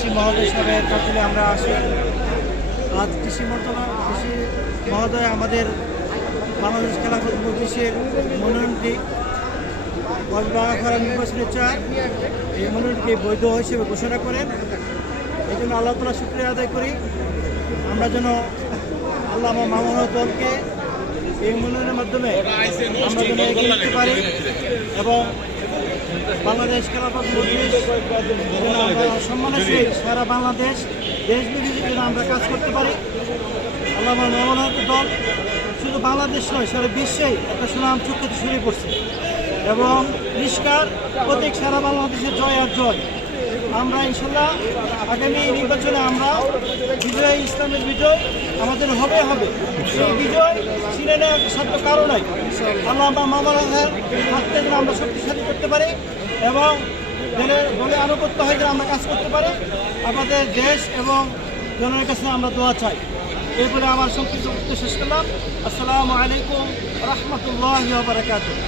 কৃষি মহোদয় সাহেবের কাছে আমরা আসি। আজ কৃষি মহোদয় আমাদের বাংলাদেশ খেলাফত মজলিসের মনোনয়নটি কসবাগাখারা নির্বাচনের চার এই মনোনয়নকে বৈধ হিসেবে ঘোষণা করেন। এই জন্য আল্লাহ তাআলা শুকরিয়া আদায় করি। আমরা যেন আল্লাহ আমার মামুনুল দলকে এই মনোনয়নের মাধ্যমে আমরা যেন এগিয়ে নিতে পারি এবং বাংলাদেশ খেলাফত মজলিস যেন আমরা সম্মানের সহিত সারা বাংলাদেশ দেশব্যাপী যেন আমরা কাজ করতে পারি। আল্লাহ আমার মামুনুল দল শুধু বাংলাদেশ নয়, সারা বিশ্বেই একটা সুনাম চক্ষুতে ছড়িয়ে পড়ছে এবং পরিষ্কার প্রত্যেক সারা বাংলাদেশের জয় আর জয়। আমরা ইনশাল্লাহ আগামী নির্বাচনে আমরা বিজয়, ইসলামের বিজয় আমাদের হবে। সেই বিজয় ছিনে নেওয়ার সাধ্য কারো নাই। আল্লাহ মামার হাতকে যেন আমরা শক্তিশালী করতে পারি এবং দলে আনুগত্য হয়ে যেন আমরা কাজ করতে পারি। আমাদের দেশ এবং জনগণের কাছে আমরা দোয়া চাই। এরপরে আমার সংক্ষিপ্ত শেষ করলাম। আসসালামু আলাইকুম রহমতুল্লাহি ওয়া বারাকাতুহু।